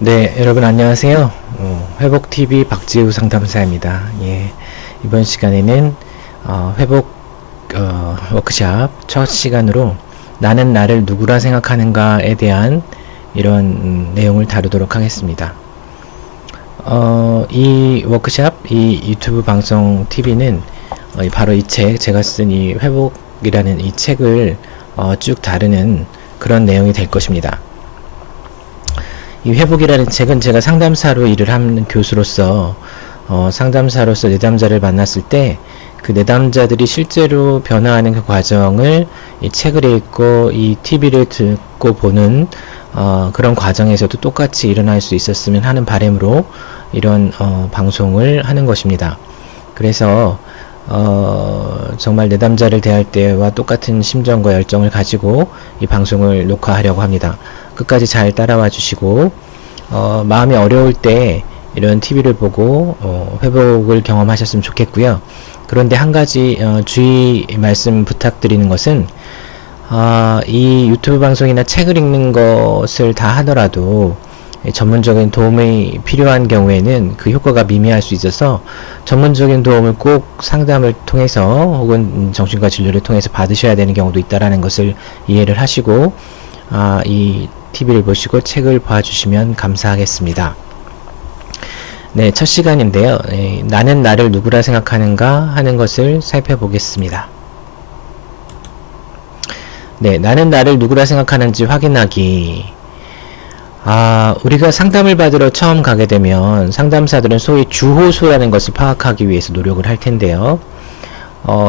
네, 여러분 안녕하세요. 회복TV 박지우 상담사입니다. 예, 이번 시간에는 회복 워크샵 첫 시간으로 나는 나를 누구라 생각하는가에 대한 이런 내용을 다루도록 하겠습니다. 이 워크샵, 이 유튜브 방송 TV는 바로 이 책, 제가 쓴 이 회복이라는 이 책을 쭉 다루는 그런 내용이 될 것입니다. 이 회복이라는 책은 제가 상담사로 일을 하는 교수로서 상담사로서 내담자를 만났을 때 그 내담자들이 실제로 변화하는 그 과정을 이 책을 읽고 이 TV를 듣고 보는 그런 과정에서도 똑같이 일어날 수 있었으면 하는 바람으로 이런 방송을 하는 것입니다. 그래서 정말 내담자를 대할 때와 똑같은 심정과 열정을 가지고 이 방송을 녹화하려고 합니다. 끝까지 잘 따라와 주시고 마음이 어려울 때 이런 TV를 보고 회복을 경험하셨으면 좋겠고요. 그런데 한 가지 주의 말씀 부탁드리는 것은 이 유튜브 방송이나 책을 읽는 것을 다 하더라도 전문적인 도움이 필요한 경우에는 그 효과가 미미할 수 있어서 전문적인 도움을 꼭 상담을 통해서 혹은 정신과 진료를 통해서 받으셔야 되는 경우도 있다라는 것을 이해를 하시고 이 TV를 보시고 책을 봐주시면 감사하겠습니다. 네, 첫 시간인데요. 나는 나를 누구라 생각하는가 하는 것을 살펴보겠습니다. 네, 나는 나를 누구라 생각하는지 확인하기. 우리가 상담을 받으러 처음 가게 되면 상담사들은 소위 주호소라는 것을 파악하기 위해서 노력을 할 텐데요.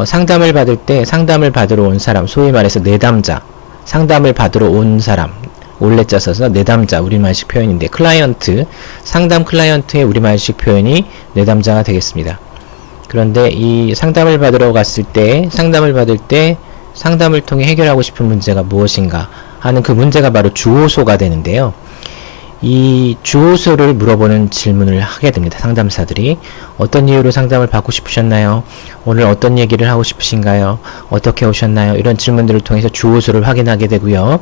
상담을 받을 때 상담을 받으러 온 사람, 소위 말해서 내담자, 상담을 받으러 온 사람, 올레자 써서 내담자, 우리말식 표현인데 클라이언트, 상담 클라이언트의 우리말식 표현이 내담자가 되겠습니다. 그런데 이 상담을 받으러 갔을 때, 상담을 받을 때 상담을 통해 해결하고 싶은 문제가 무엇인가 하는 그 문제가 바로 주호소가 되는데요. 이 주호소를 물어보는 질문을 하게 됩니다. 상담사들이 어떤 이유로 상담을 받고 싶으셨나요? 오늘 어떤 얘기를 하고 싶으신가요? 어떻게 오셨나요? 이런 질문들을 통해서 주호소를 확인하게 되고요.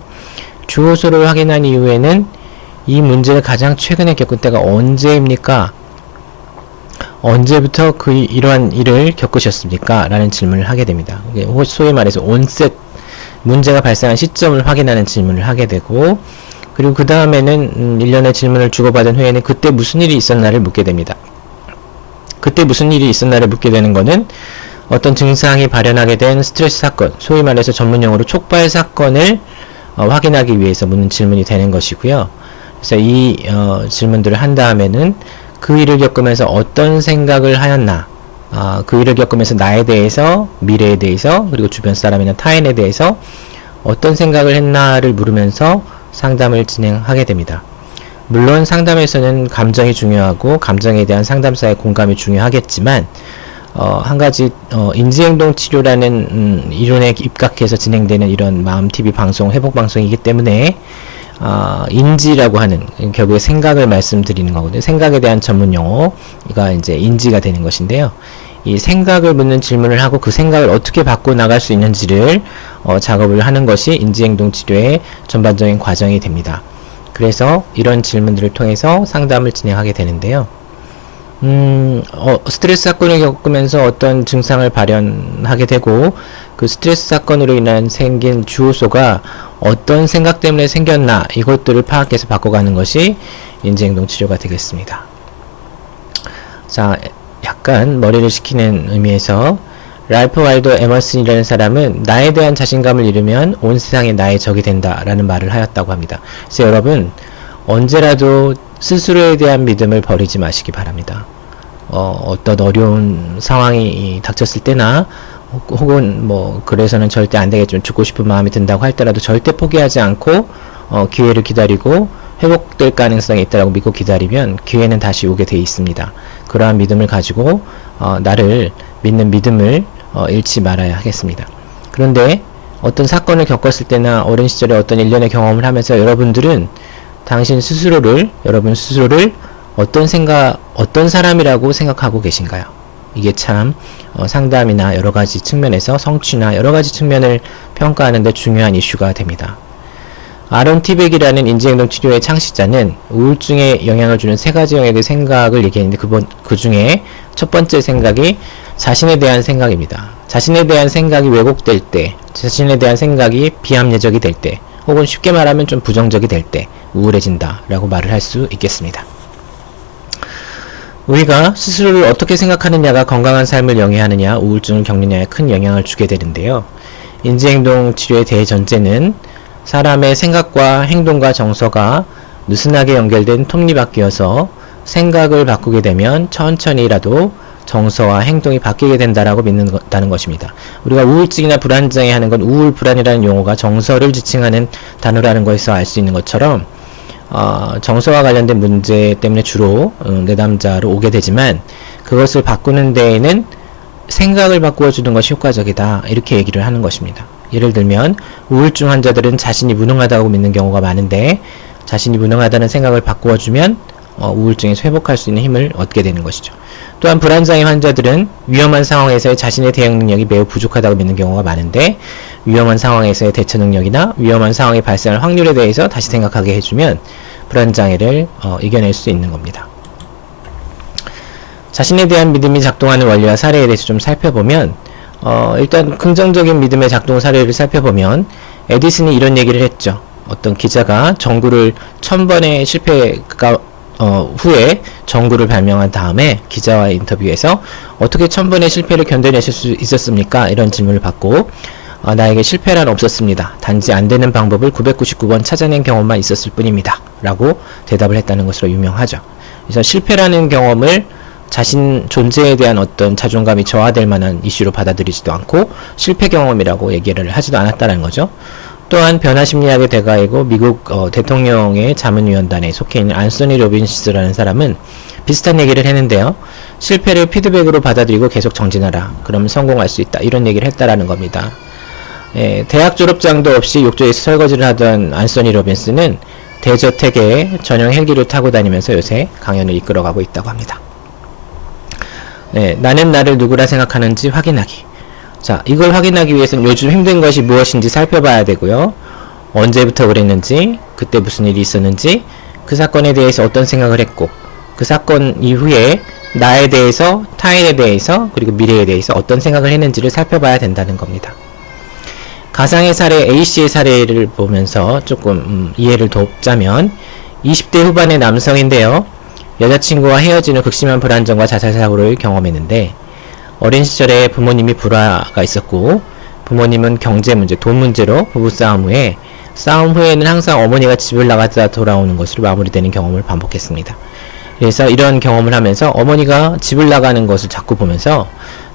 주호소를 확인한 이후에는 이 문제를 가장 최근에 겪은 때가 언제입니까? 언제부터 이러한 일을 겪으셨습니까? 라는 질문을 하게 됩니다. 소위 말해서 온셋, 문제가 발생한 시점을 확인하는 질문을 하게 되고, 그리고 그 다음에는 1년의 질문을 주고받은 후에는 그때 무슨 일이 있었나를 묻게 됩니다. 그때 무슨 일이 있었나를 묻게 되는 것은 어떤 증상이 발현하게 된 스트레스 사건, 소위 말해서 전문용어로 촉발 사건을 확인하기 위해서 묻는 질문이 되는 것이고요. 그래서 이 질문들을 한 다음에는 그 일을 겪으면서 어떤 생각을 하였나, 그 일을 겪으면서 나에 대해서, 미래에 대해서, 그리고 주변 사람이나 타인에 대해서 어떤 생각을 했나를 물으면서 상담을 진행하게 됩니다. 물론 상담에서는 감정이 중요하고 감정에 대한 상담사의 공감이 중요하겠지만 한 가지 인지행동 치료라는 이론에 입각해서 진행되는 이런 마음TV 방송, 회복 방송이기 때문에 인지라고 하는 결국에 생각을 말씀드리는 거거든요. 생각에 대한 전문 용어가 이제 인지가 되는 것인데요. 이 생각을 묻는 질문을 하고 그 생각을 어떻게 바꿔 나갈 수 있는지를 작업을 하는 것이 인지행동 치료의 전반적인 과정이 됩니다. 그래서 이런 질문들을 통해서 상담을 진행하게 되는데요. 스트레스 사건을 겪으면서 어떤 증상을 발현하게 되고 그 스트레스 사건으로 인한 생긴 주호소가 어떤 생각 때문에 생겼나 이것들을 파악해서 바꿔가는 것이 인지행동 치료가 되겠습니다. 자, 약간 머리를 식히는 의미에서 랄프 waldo 에머슨이라는 사람은 나에 대한 자신감을 잃으면 온 세상이 나의 적이 된다라는 말을 하였다고 합니다. 그래서 여러분 언제라도 스스로에 대한 믿음을 버리지 마시기 바랍니다. 어떤 어려운 상황이 닥쳤을 때나 혹은 그래서는 절대 안 되겠지만 죽고 싶은 마음이 든다고 할 때라도 절대 포기하지 않고 기회를 기다리고 회복될 가능성이 있다고 믿고 기다리면 기회는 다시 오게 돼 있습니다. 그러한 믿음을 가지고 나를 믿는 믿음을 잃지 말아야 하겠습니다. 그런데 어떤 사건을 겪었을 때나 어린 시절에 어떤 일련의 경험을 하면서 여러분 스스로를 어떤 사람이라고 생각하고 계신가요? 이게 참 상담이나 여러가지 측면에서 성취나 여러가지 측면을 평가하는 데 중요한 이슈가 됩니다. 아론 티백이라는 인지행동 치료의 창시자는 우울증에 영향을 주는 세 가지 영역의 생각을 얘기했는데 그 중에 첫 번째 생각이 자신에 대한 생각입니다. 자신에 대한 생각이 왜곡될 때, 자신에 대한 생각이 비합리적이 될 때, 혹은 쉽게 말하면 좀 부정적이 될 때 우울해진다 라고 말을 할 수 있겠습니다. 우리가 스스로를 어떻게 생각하느냐가 건강한 삶을 영위하느냐, 우울증을 겪느냐에 큰 영향을 주게 되는데요. 인지행동 치료의 대전제는 사람의 생각과 행동과 정서가 느슨하게 연결된 톱니바퀴여서 생각을 바꾸게 되면 천천히라도 정서와 행동이 바뀌게 된다라고 믿는다는 것입니다. 우리가 우울증이나 불안장애 하는 건 우울, 불안이라는 용어가 정서를 지칭하는 단어라는 것에서 알 수 있는 것처럼 정서와 관련된 문제 때문에 주로 내담자로 오게 되지만 그것을 바꾸는 데에는 생각을 바꾸어 주는 것이 효과적이다 이렇게 얘기를 하는 것입니다. 예를 들면 우울증 환자들은 자신이 무능하다고 믿는 경우가 많은데 자신이 무능하다는 생각을 바꾸어 주면 우울증에서 회복할 수 있는 힘을 얻게 되는 것이죠. 또한 불안장애 환자들은 위험한 상황에서의 자신의 대응 능력이 매우 부족하다고 믿는 경우가 많은데 위험한 상황에서의 대처 능력이나 위험한 상황이 발생할 확률에 대해서 다시 생각하게 해주면 불안장애를 이겨낼 수 있는 겁니다. 자신에 대한 믿음이 작동하는 원리와 사례에 대해서 좀 살펴보면 일단 긍정적인 믿음의 작동 사례를 살펴보면 에디슨이 이런 얘기를 했죠. 어떤 기자가 전구를 1000번의 실패가 후에 전구를 발명한 다음에 기자와의 인터뷰에서 어떻게 1000번의 실패를 견뎌내실 수 있었습니까? 이런 질문을 받고 나에게 실패란 없었습니다. 단지 안 되는 방법을 999번 찾아낸 경험만 있었을 뿐입니다. 라고 대답을 했다는 것으로 유명하죠. 그래서 실패라는 경험을 자신 존재에 대한 어떤 자존감이 저하될 만한 이슈로 받아들이지도 않고 실패 경험이라고 얘기를 하지도 않았다는 거죠. 또한 변화심리학의 대가이고 미국 대통령의 자문위원단에 속해 있는 안소니 로빈스라는 사람은 비슷한 얘기를 했는데요. 실패를 피드백으로 받아들이고 계속 정진하라. 그러면 성공할 수 있다. 이런 얘기를 했다라는 겁니다. 대학 졸업장도 없이 욕조에서 설거지를 하던 안소니 로빈스는 대저택에 전용 헬기를 타고 다니면서 요새 강연을 이끌어가고 있다고 합니다. 나는 나를 누구라 생각하는지 확인하기. 자, 이걸 확인하기 위해서는 요즘 힘든 것이 무엇인지 살펴봐야 되고요. 언제부터 그랬는지, 그때 무슨 일이 있었는지, 그 사건에 대해서 어떤 생각을 했고, 그 사건 이후에 나에 대해서, 타인에 대해서, 그리고 미래에 대해서 어떤 생각을 했는지를 살펴봐야 된다는 겁니다. 가상의 사례 A씨의 사례를 보면서 조금 이해를 돕자면 20대 후반의 남성인데요. 여자친구와 헤어진 후 극심한 불안정과 자살사고를 경험했는데 어린 시절에 부모님이 불화가 있었고 부모님은 경제 문제, 돈 문제로 부부싸움 후에 싸움 후에는 항상 어머니가 집을 나갔다 돌아오는 것으로 마무리되는 경험을 반복했습니다. 그래서 이런 경험을 하면서 어머니가 집을 나가는 것을 자꾸 보면서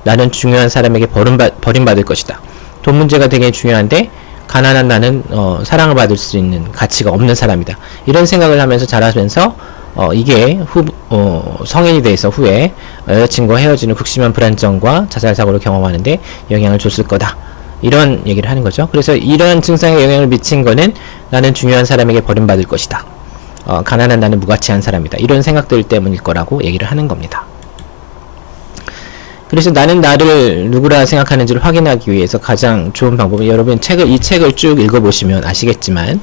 나는 중요한 사람에게 버림받을 것이다. 돈 문제가 되게 중요한데 가난한 나는 사랑을 받을 수 있는 가치가 없는 사람이다. 이런 생각을 하면서 자라면서 이게 성인이 돼서 후에 여자친구와 헤어지는 극심한 불안정과 자살사고를 경험하는데 영향을 줬을 거다. 이런 얘기를 하는 거죠. 그래서 이러한 증상에 영향을 미친 거는 나는 중요한 사람에게 버림받을 것이다. 가난한 나는 무가치한 사람이다. 이런 생각들 때문일 거라고 얘기를 하는 겁니다. 그래서 나는 나를 누구라 생각하는지를 확인하기 위해서 가장 좋은 방법은 여러분 이 책을 쭉 읽어보시면 아시겠지만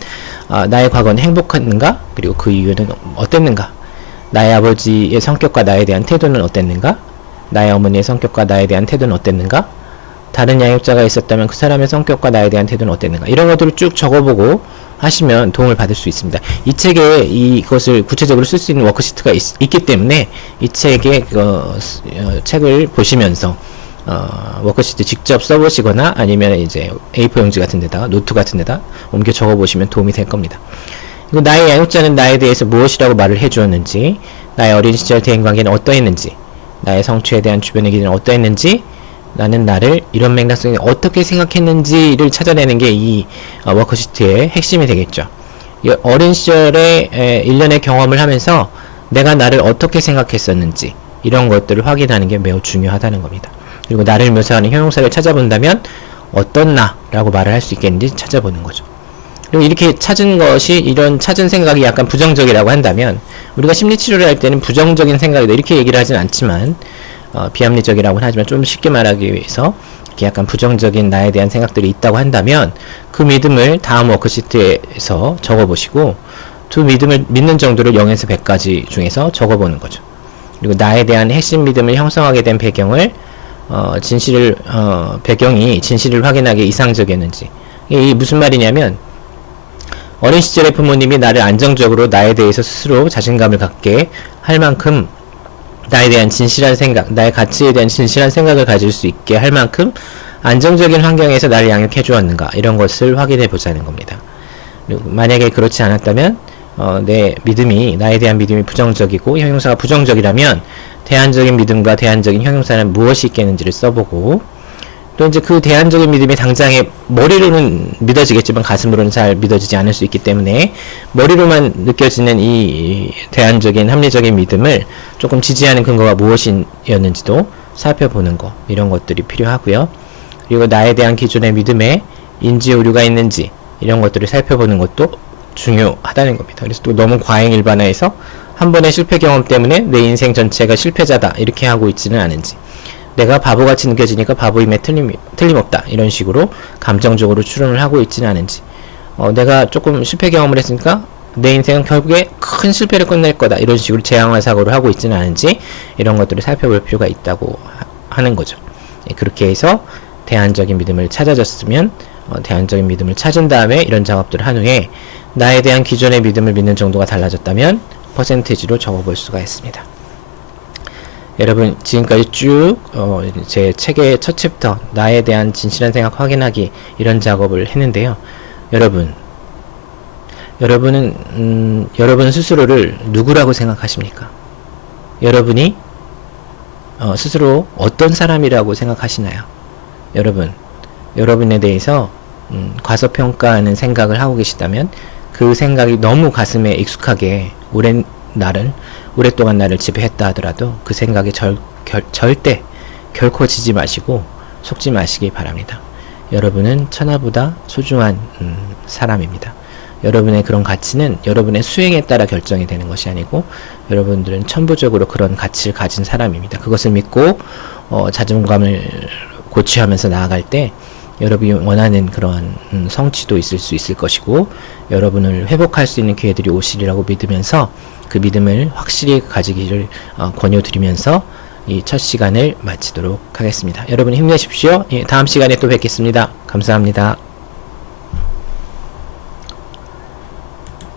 나의 과거는 행복했는가? 그리고 그 이유는 어땠는가? 나의 아버지의 성격과 나에 대한 태도는 어땠는가? 나의 어머니의 성격과 나에 대한 태도는 어땠는가? 다른 양육자가 있었다면 그 사람의 성격과 나에 대한 태도는 어땠는가? 이런 것들을 쭉 적어보고 하시면 도움을 받을 수 있습니다. 이 책에 이것을 구체적으로 쓸 수 있는 워크시트가 있기 때문에 이 책의 책을 보시면서 워크시트 직접 써보시거나 아니면 이제 A4 용지 같은 데다가 노트 같은 데다 옮겨 적어보시면 도움이 될 겁니다. 그리고 나의 양육자는 나에 대해서 무엇이라고 말을 해주었는지, 나의 어린 시절 대인관계는 어떠했는지, 나의 성취에 대한 주변의 기준은 어떠했는지, 나는 나를 이런 맥락 속에 어떻게 생각했는지를 찾아내는 게 이 워크시트의 핵심이 되겠죠. 어린 시절에 일련의 경험을 하면서 내가 나를 어떻게 생각했었는지 이런 것들을 확인하는 게 매우 중요하다는 겁니다. 그리고 나를 묘사하는 형용사를 찾아본다면 어떤 나라고 말을 할 수 있겠는지 찾아보는 거죠. 그리고 이렇게 찾은 것이 이런 찾은 생각이 약간 부정적이라고 한다면 우리가 심리치료를 할 때는 부정적인 생각이다 이렇게 얘기를 하진 않지만 비합리적이라고는 하지만 좀 쉽게 말하기 위해서 이렇게 약간 부정적인 나에 대한 생각들이 있다고 한다면 그 믿음을 다음 워크시트에서 적어보시고 두 믿음을 믿는 정도를 0에서 100까지 중에서 적어보는 거죠. 그리고 나에 대한 핵심 믿음을 형성하게 된 배경이 진실을 확인하기 이상적이었는지. 이게 무슨 말이냐면 어린 시절에 부모님이 나를 안정적으로 나에 대해서 스스로 자신감을 갖게 할 만큼 나에 대한 진실한 생각, 나의 가치에 대한 진실한 생각을 가질 수 있게 할 만큼 안정적인 환경에서 나를 양육해 주었는가, 이런 것을 확인해 보자는 겁니다. 그리고 만약에 그렇지 않았다면 내 믿음이, 나에 대한 믿음이 부정적이고 형용사가 부정적이라면 대안적인 믿음과 대안적인 형용사는 무엇이 있겠는지를 써보고, 또 이제 그 대안적인 믿음이 당장에 머리로는 믿어지겠지만 가슴으로는 잘 믿어지지 않을 수 있기 때문에 머리로만 느껴지는 이 대안적인 합리적인 믿음을 조금 지지하는 근거가 무엇이었는지도 살펴보는 거, 이런 것들이 필요하고요. 그리고 나에 대한 기존의 믿음에 인지 오류가 있는지, 이런 것들을 살펴보는 것도 중요하다는 겁니다. 그래서 또 너무 과잉 일반화해서 한 번의 실패 경험 때문에 내 인생 전체가 실패자다, 이렇게 하고 있지는 않은지, 내가 바보같이 느껴지니까 바보임에 틀림없다, 이런 식으로 감정적으로 추론을 하고 있지는 않은지, 내가 조금 실패 경험을 했으니까 내 인생은 결국에 큰 실패를 끝낼 거다, 이런 식으로 제왕화 사고를 하고 있지는 않은지, 이런 것들을 살펴볼 필요가 있다고 하는 거죠. 그렇게 해서 대안적인 믿음을 찾아졌으면 대안적인 믿음을 찾은 다음에 이런 작업들을 한 후에 나에 대한 기존의 믿음을 믿는 정도가 달라졌다면 퍼센테이지로 적어볼 수가 있습니다. 여러분, 지금까지 쭉 제 책의 첫 챕터 나에 대한 진실한 생각 확인하기, 이런 작업을 했는데요. 여러분은 여러분 스스로를 누구라고 생각하십니까? 여러분이 스스로 어떤 사람이라고 생각하시나요? 여러분에 대해서 과소평가하는 생각을 하고 계시다면 그 생각이 너무 가슴에 익숙하게 오랫동안 나를 지배했다 하더라도 그 생각에 절대 결코 지지 마시고 속지 마시기 바랍니다. 여러분은 천하보다 소중한 사람입니다. 여러분의 그런 가치는 여러분의 수행에 따라 결정이 되는 것이 아니고 여러분들은 천부적으로 그런 가치를 가진 사람입니다. 그것을 믿고 자존감을 고취하면서 나아갈 때 여러분이 원하는 그러한 성취도 있을 수 있을 것이고 여러분을 회복할 수 있는 기회들이 오시리라고 믿으면서 그 믿음을 확실히 가지기를 권유드리면서 이 첫 시간을 마치도록 하겠습니다. 여러분 힘내십시오. 다음 시간에 또 뵙겠습니다. 감사합니다.